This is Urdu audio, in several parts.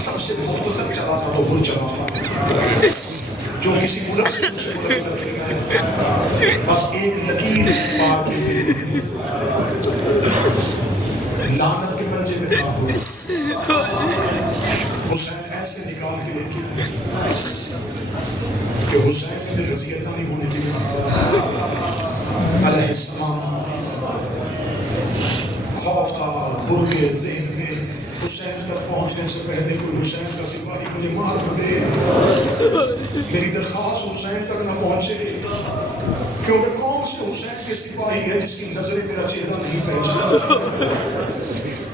سب سے مختصر چلا تھا تو بھول چلا تھا، جو کسی ملک سے دوسرے ملک کی طرف نہیں آئے، بس ایک لکیر پار کی تھی، لعنت کے پنجے میں تھا وہ۔ حسین ایسے نکال کے لے گیا کہ حسین میں رضی اللہ نہیں ہونے دیا علیہ السلام۔ خوف تھا بر کے ذہن میں، حسین تک پہنچنے سے پہلے کوئی حسین کا سپاہی مجھے مار نہ دے، میری درخواست حسین تک نہ پہنچے، کیونکہ کون سے حسین کے سپاہی ہے جس کی نظریں میرا چہرہ نہیں پہچانا؟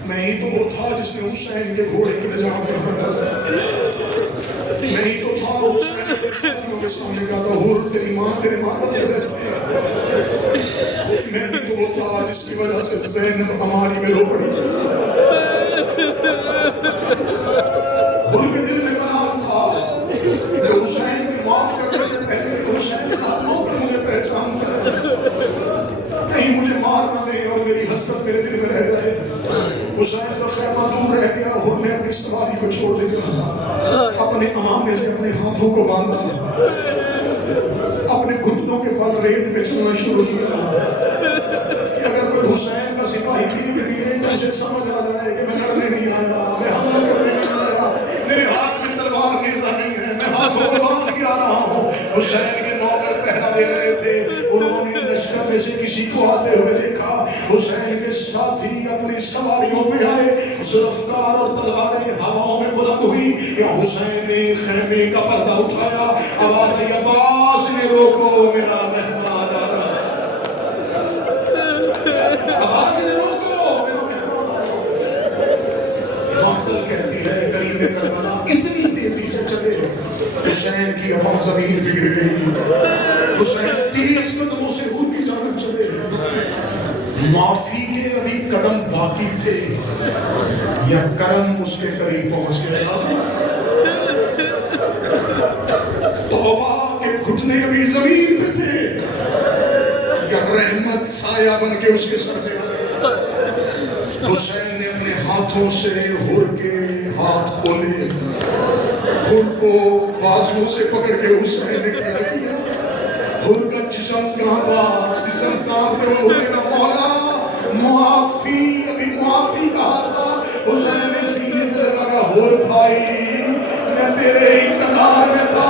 میں ہی تو وہ تھا جس نے حسین کے گھوڑے کے نظام میں حملہ کیا، میں ہی تو تھا حسین کے ساتھیوں کے سامنے کہا تھا حور تیری ماں تیرے ماتم میں رہتے ہیں، میں ہی تو وہ تھا جس کی وجہ سے زینب ہماری میں رو پڑی تھی۔ حور کے دل میں بنام تھا کہ حسین کے معاف کرنے سے پہلے حسین ہاتھوں پر مجھے پہچانتا ہے، کہیں مجھے مار نہ دے اور میری حسرت میرے دل میں رہ جائے۔ حسین کا خیمہ دور رہ گیا، حور نے اپنی سواری کو چھوڑ دیا، اپنے امامے سے اپنے ہاتھوں کو باندھا، اپنے گھٹنوں کے بل ریت میں چلنا شروع کیا کہ اگر کوئی حسین کا سپاہی دھیرے دھیرے تو اسے سمجھ آ جائے کہ میں لڑنے نہیں آیا، میں حملہ کرنے نہیں آیا، میرے ہاتھ میں تلوار نیزہ نہیں ہے، میں ہاتھوں کو باندھ کے آ رہا ہوں۔ حسین کے نوکر پہرا دے رہے تھے، انہوں نے لشکر میں سے کسی کو آتے ہوئے دیکھا، حسین کے ساتھی اپنی سواریوں پہ آئے، ذوالفقار اور تلواریں ہواؤں میں بلند ہوئی، یا حسین نے خیمے کا پردہ اٹھایا، آواز آئی عباس نے روکو میرا مہمان آ رہا ہے، عباس نے روکو میرا مہمان آ رہا ہے۔ مختل کہتی ہے کریم کربلا اتنی تیزی سے چلے حسین کی آواز زمین پہ گر گئی، حسین تیز قدموں سے ان کی جانب چلے، معافی کے ابھی قدم باقی تھے یا کرم اس کے قریب پہنچ گیا، توبہ کے گھٹنے ابھی زمین پہ تھے یا رحمت سایہ بن کے اس کے سر پہ آئے۔ حسین نے اپنے ہاتھوں سے حور کے ہاتھ کھولے، حور کو بازوؤں سے پکڑ کے حسین نے کیا حور کا جسم کانپا، جسم کانپے وہ میرا مولا معافی، ابھی معافی کہا تھا، حسین نے سینے سے لگا کہ حور بھائی میں تیرے اقتدار میں تھا،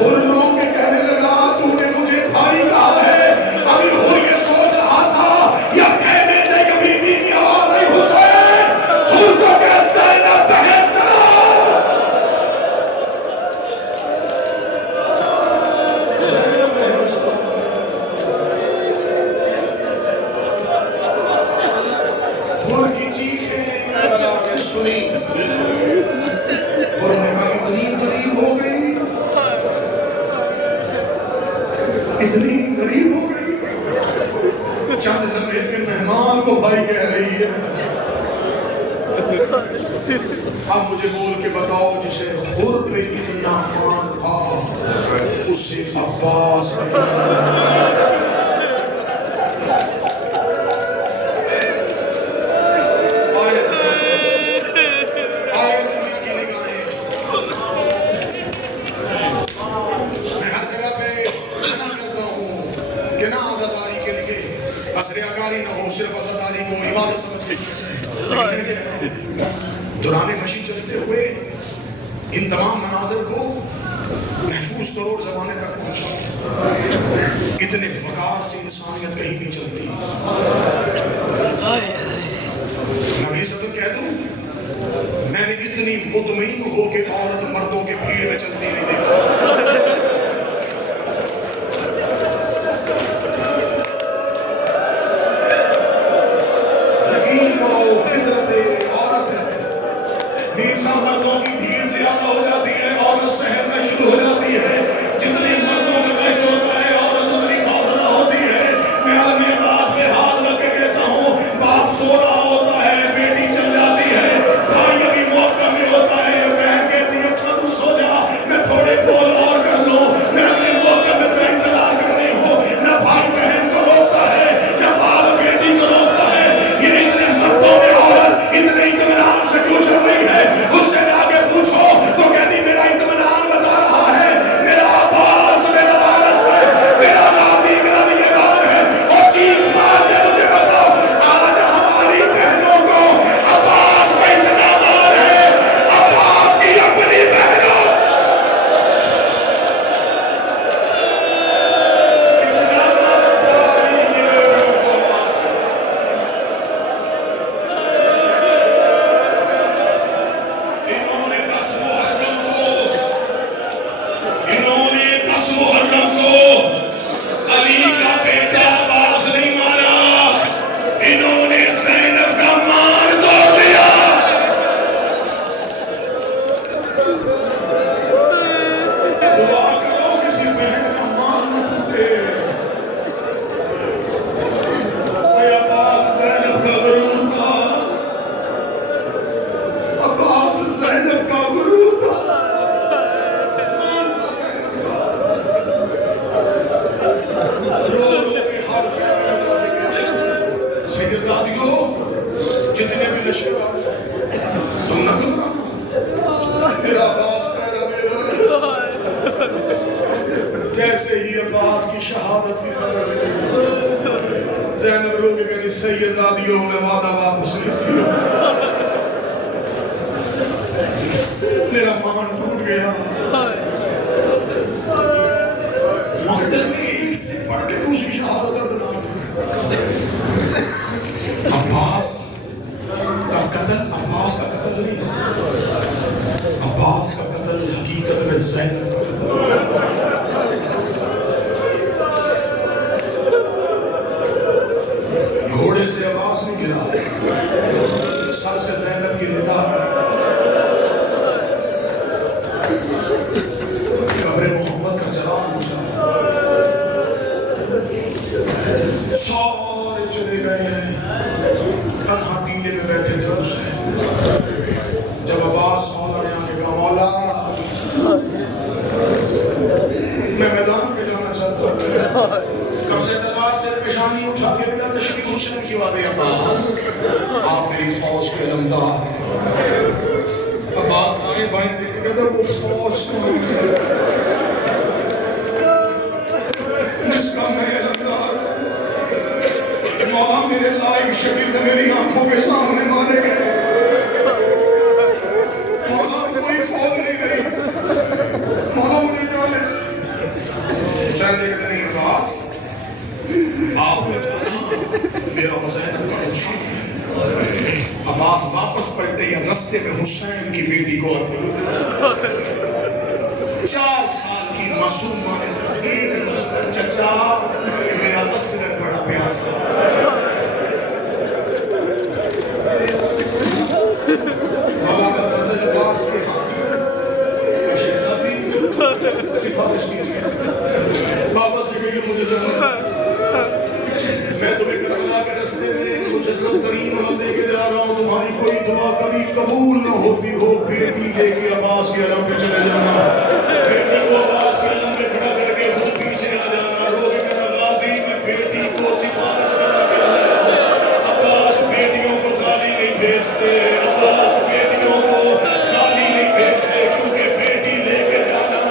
حور رو کے کہنے لگا تو نے مجھے بھائی کہا ہے، ابھی حور یہ سوچ رہا تھا یا خیمے سے کبھی بھی کی آواز آئی حسین حور کو کہ زینب بہن سلام، زینب بہن سلام۔ حور کی چیخیں کربلا میں سنی، حور نے کہا اتنی قریب ہو گئی، اتنی غریب ہو گئی، چند لمحے کے مہمان کو بھائی کہہ رہی ہے۔ اب مجھے بول کے بتاؤ جسے حور پہ اتنا مان تھا اسے عباس آئے دنیا کی نگاہیں، میں ہر جگہ پہ منع کرتا ہوں کہ نہ عزاداری کے لیے بس ریاکاری نہ ہو، صرف عزاداری کو عبادت سمجھتے ہیں۔ دوران مشی چلتے ہوئے ان تمام مناظر کو محفوظ کروڑ زمانے تک پہنچا، اتنے وقار سے انسانیت کہیں نہیں چلتی۔ نبی صدر کہہ دوں میں نے اتنی مطمئن ہو کے عورت مردوں کے بھیڑ میں چلتی نہیں دیکھا۔ یقین کرو فطرت عورت ہے، نیسا مردوں کی بھیڑ زیادہ ہو جاتی ہے، عورت سہرنا شروع ہو جاتی ہے، جتنے مردوں میں رش ہوتا ہے عورت اتنی خوفزدہ ہوتی ہے۔ میں عالم عباس میں ہاتھ رکھ کے کہتا ہوں باپ سو رہا ہوتا ہے، بیٹی چل جاتی ہے، بھائی ابھی موقع میں ہوتا ہے، بہن کہتی ہے اچھا تو سو جا میں تھوڑے بول اور کر لوں، میں اپنے موقع میں تیرا انتظار کر رہی ہوں۔ نہ بھائی بہن کو روکتا ہے نہ باپ بیٹی کو روکتا ہے، یہ اتنے مردوں میں عورت اتنے اطمینان سے کیوں چل رہی ہے؟ اس سے آگے عباس زینب کا غرور تھا، مان تھا زینب کا، رو رو کے ہر خیمے میں لوٹے گئے۔ سیداتیوں جتنے بھی لشکر آ جائے تم نہ گھبرانا، میرا عباس پیرا میرا جیسے ہی عباس کی شہادت کی خبر ملی زینب رو کے کہتی سیداتیوں میں وعدہ واپس لیتی ہوں، میرا مان ٹوٹ گیا۔ مقتل میں ایک سے پڑھ کے دوسری شہادت دردناک عباس کا قتل، عباس کا قتل نہیں، عباس کا قتل حقیقت میں زینب کا قتل۔ گھوڑے سے عباس نہیں گرا، سر سے زینب کی ندا قبر محمد کا جلال پوچھا، سارے چلے گئے ہیں، تنہا ٹیلے میں بیٹھے تھے حسین۔ جب عباس مولا نے آگے کہا مولا میں میدان پہ جانا چاہتا ہوں، قبضہ تلوار سے پیشانی اٹھا کے بنا تشریف حسین کی وعدے عباس آپ میری فوج کے علمدار ہیں۔ عباس آئیں بائیں دیکھ کہتا وہ فوج کون ہے جس کا میں علمدار ہوں؟ مولا میرے لائق شدید میری آنکھوں کے سامنے مارے گئے، مولا کوئی فوج نہیں گئی، مولا مجھے جانے حسین دیکھتے نہیں عباس آپ نے جانا میرا حسین کا نشان ہے۔ عباس واپس پلٹے یا رستے میں حسین کی بیٹی کو اتھے 4 سال کی معصوم ماں نے صرف ایک لفظ چچا میرا اسرت بڑا پیاسا، مولا کا فضل عباس کے ہاتھ میں شہزادی صفاتش کیجئے، بابا سے کہیے مجھے جانا، میں تمہیں کربلا کے رستے میں مجھے ترین عمل دے کے جا رہا ہوں، تمہاری کوئی دعا کبھی قبول نہ ہوتی ہو، بیٹی لے کے عباس کے علم پہ چلے جانا، بیٹی کو عباس کے علم پہ کھڑا کر کے خود پیچھے آ جانا، رو کے کہنا غازی میں بیٹی کو سفارش بنا کے لایا ہوں۔ عباس بیٹیوں کو خالی نہیں بھیجتے، عباس بیٹیوں کو خالی نہیں بھیجتے، کیونکہ بیٹی لے کے جانا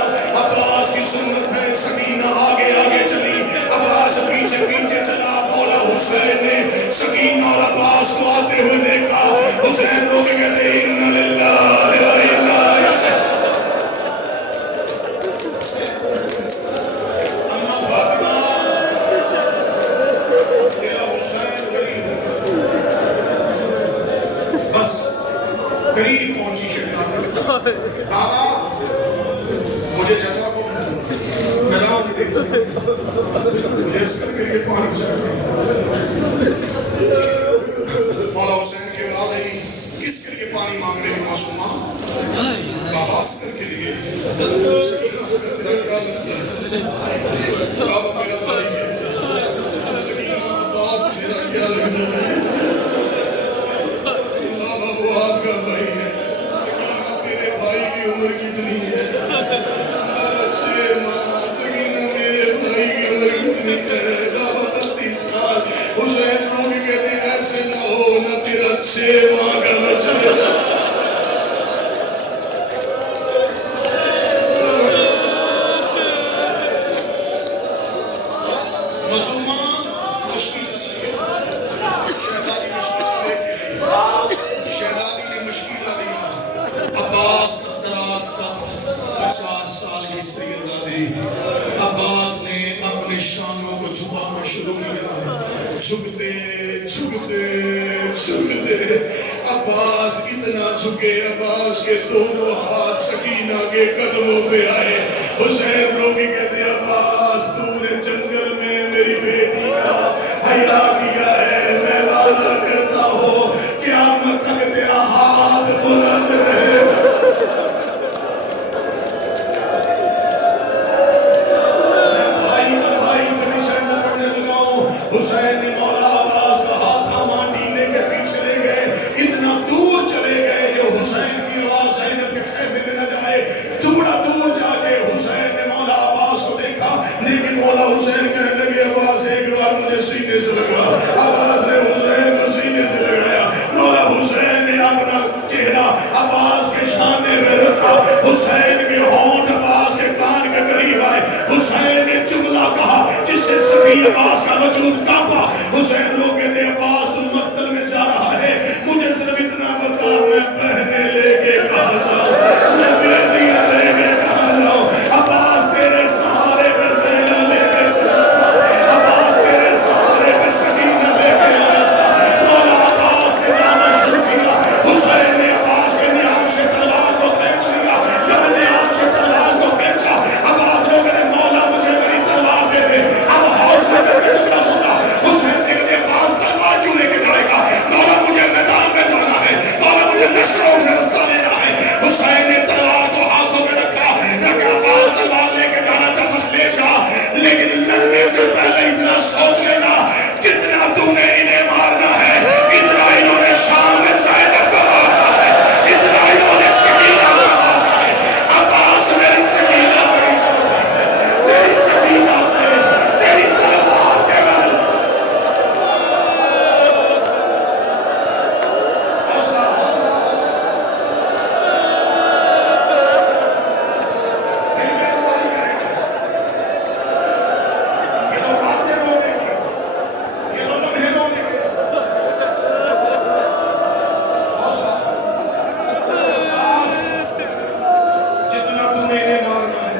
عباس کی سنت ہے۔ سکینہ آگے آگے چلی، عباس پیچھے پیچھے چلا، مولا حسین نے سکینہ اور عباس کو آتے ہوئے دیکھا، حسین رو کے کہتے اِنَّ لِلَّهِ وَإِنَّا إِلَيْهِ اما فاطمہ تیرا حسین قریب، بس قریب پہنچی شہزادی، بابا مجھے چچا کو میدان میں دیکھتے مجھے اس کے لیے پانی چاہتے مولا حسین کی اولاد ہے، کس کے لیے پانی مانگ رہے ہیں معصومہ؟ بابا اسکر کے لیے، سکینہ اسکر کے لیے، بابا میرا بھائی ہے، سکینہ عباس میرا کیا لگتا ہے، بابا وہ آپ کا بھائی ہے، سکینہ تیرے بھائی کی عمر کتنی ہے؟ بابا 6 ماہ، سکینہ میرے بھائی کی عمر کتنی ہے؟ بابا 32 سال، حسین رو کے کہتے ہیں ایسے نہ ہو نہ تیرا 6 ماہ کا بچہ ہے۔ معصومہ مشکل شہزادی مشکل لے کے آئی، شہزادی نے مشکل دی، عباس افدراس کا 50 سال کی سیدادی، عباس نے اپنے شانوں کو چھپانا شروع کیا، جھکتے جھکتے جھکتے عباس اتنا جھکے، عباس کے دونوں ہاتھ سکینہ کے قدموں پہ آئے، حسین رو کے کہتے عباس تو نے جنگل میں میری بیٹی کا حیا کیا ہے، میں وعدہ کرتا ہوں قیامت تک تیرا ہاتھ بلند رہے گا۔ میں بھائی کا بھائی سے بھی شرم کرنے لگا ہوں، حسین نے مولا عباس کا ہاتھ تھاما ٹیلے کے پیچھے لے گئے، اتنا دور چلے گئے جو حسین کی آواز چہرہ عباس کے شانے پہ رکھا. حسین کے ہونٹ عباس کے کان کے قریب آئے. حسین نے جملہ کہا جس سے سبھی عباس کا وجود کانپا. حسین روکے تھے عباس تم مقتل میں جا رہا ہے, مجھے صرف اتنا بتا میں بہنے لے کے کہاں جاؤں, میں بیٹیاں لے کے کہاں جاؤں. عباس تیرے سہارے پہ زینب لے کے چلا تھا, عباس تیرے سہارے پہ سکینہ لے کے آیا تھا. مولا عباس نے جانا شروع کیا. حسین نے عباس کے نیام سے تلوار کو کھینچ لیا. جب نیام سے تلوار کو کھینچا عباس نے کہا مولا مجھے میری تلوار دے دے. اب حوصلے سے جملہ سنا. حسین نے کہا عباس تلوار کیوں لے کے جائے گا, مولا مجھے میدان میں جانا ہے, مولا مجھے لشکروں میں رستہ لینا ہے. حسین نے تلوار کو ہاتھوں میں رکھا. عباس تلوار لے کے جانا چاہتا لے جا, لیکن لڑنے سے پہلے اتنا سوچ لینا جتنا تو نے انہیں مارنا ہے اتنا انہوں نے شام میں زینب کو مارنا ہے, اتنا انہوں نے سکینہ کو مارنا ہے. عباس میری سکینہ بڑی چھوٹی ہے, تیری سکینہ سے تیری تلوار کے بدل. حوصلہ حوصلہ حوصلہ میری بیٹماری کریں گے. یہ تو باتیں رونے کی, یہ تو لمحے رونے کے. حوصلہ عباس جتنا تو نے انہیں مارنا ہے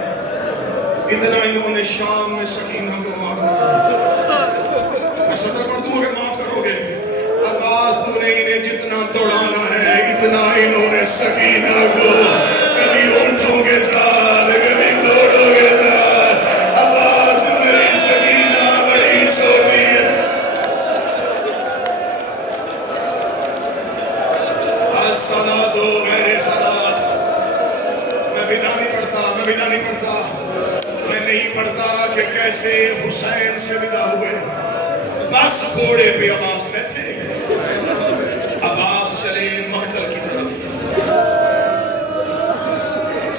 اتنا انہوں نے شام میں سکینہ کو مارنا ہے. میں صدر پڑھ دوں اگر معاف کرو گے. عباس تو نے انہیں جتنا دوڑانا ہے اتنا انہوں نے سکینہ کو کبھی اونٹوں کے ساتھ کبھی گھوڑوں کے ساتھ. عباس میری سکینہ بڑی چھوٹی ہے. الصلاۃ غیر صلاۃ. میں ودا نہیں پڑھتا میں نہیں پڑھتا کہ کیسے حسین سے ودا ہوئے. بس گھوڑے پہ عباس بیٹھے, عباس چلے مقتل کی طرف.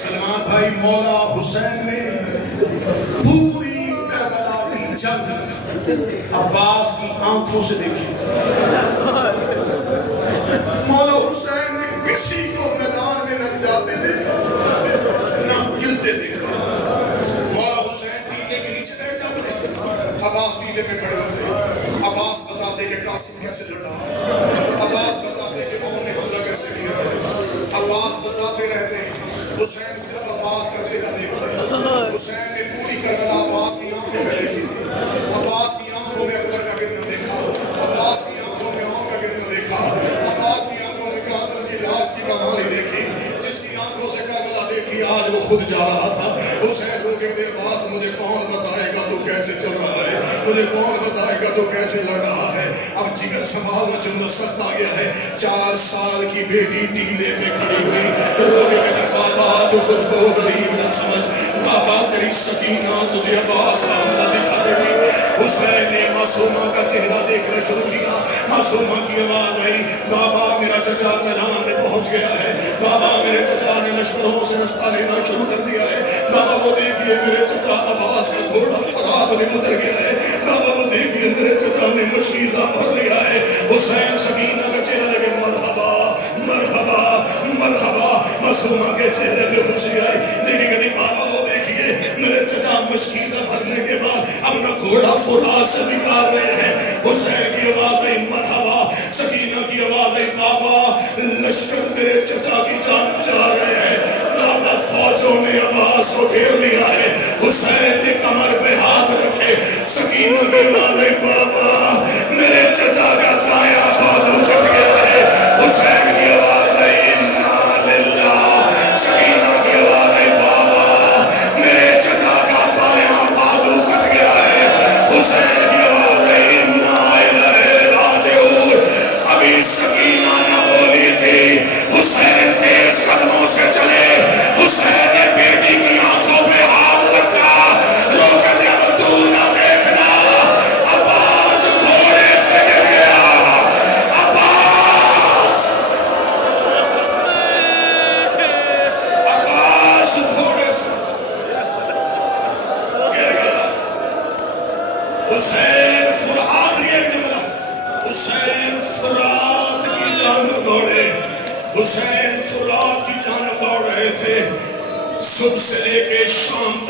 سلمان بھائی مولا حسین نے پوری کربلا کی جنگ عباس کی آنکھوں سے دیکھی. مولا حسین نے کسی کو میدان میں نہ جاتے دیکھا نہ گرتے دیکھا. مولا حسین ڈیلے کے نیچے بیٹھ جاتے, عباس ڈیلے میں کھڑے ہوتے. عباس بتاتے کہ قاسم کیسے لڑا, عباس بتاتے کہ کون نے حملہ کیسے کیا. عباس بتاتے رہتے. حسین صرف عباس کا چہرہ دیکھتے. حسین نے پوری کربلا عباس کی آنکھوں میں دیکھی تھی. عباس کی آنکھوں میں اکبر کا گرنا دیکھا, عباس کی آنکھوں میں عمر کا گرنا دیکھا, عباس کی آنکھوں میں قاسم کی لاش کی کمالی دیکھی. جس کی آنکھوں سے کربلا دیکھی آج وہ خود جا رہا تھا. حسین کو کہتے عباس مجھے کون بتائے گا تو کیسے چل رہا ہے, مجھے کون بتائے گا تو کیسے لڑ رہا ہے. اب جگر سنبھالنا جو نصرت آ گیا ہے. 4 سال کی بیٹی ٹیلے پہ کھڑی ہوئی رو کے کہتے بابا تو خود کو غریب نہ سمجھ, بابا تیری سکینہ تجھے عباس کا حملہ دکھا دے گی. حسین نے معصومہ کا چہرہ دیکھنا شروع کیا. معصومہ کی آواز آئی, بابا میرا چچا میدان میں پہنچ گیا ہے, بابا میرے چچا نے لشکروں سے رستہ لینا شروع کر دیا ہے. بابا وہ دیکھیے میرے چچا عباس کا گھوڑا فرات میں اتر گیا ہے. بابا وہ دیکھیے میرے چچا نے مشیزہ بھر لیا ہے. حسین سکینہ کا چہرہ لگے مرحبا مرحبا مرحبا. معصومہ کے چہرے پہ خوشی آئی. دیکھیں کہ بابا وہ دیکھیے میرے چچا مشکیزہ بھرنے کے بعد اپنا گھوڑا فرات سے نکال رہے ہیں. حسین کی آواز آئی مرحبا. سکینہ کی آواز آئی بابا لشکر میرے چچا کی جانب جا رہے ہیں. بابا فوجوں نے عباس کو گھیر لیا ہے. حسین نے کمر پہ ہاتھ رکھے. سکینہ کی آواز آئی بابا میرے چچا کا دایاں بازو کٹ گیا ہے. حسین کی آواز آئی انا للہ. سکینہ کی آواز آئی بابا میرے چچا کا بایاں بازو کٹ گیا ہے. حسین کی آواز آئی انا الیہ راجعون. ابھی سکینہ نہ بولی تھی, حسین تیز قدموں سے چلے. حسین نے بیٹی کی آنکھوں پہ ہاتھ رکھا, رو کہتے اب تو نہ دیکھنا. عباس گھوڑے سے گر گیا. عباس گھوڑے سے گر گیا. حسین فرات ایک جملہ, حسین فرات کی جانب دوڑے. حسین فولاد کی جانب دوڑ رہے تھے، صبح سے لے کے شام تک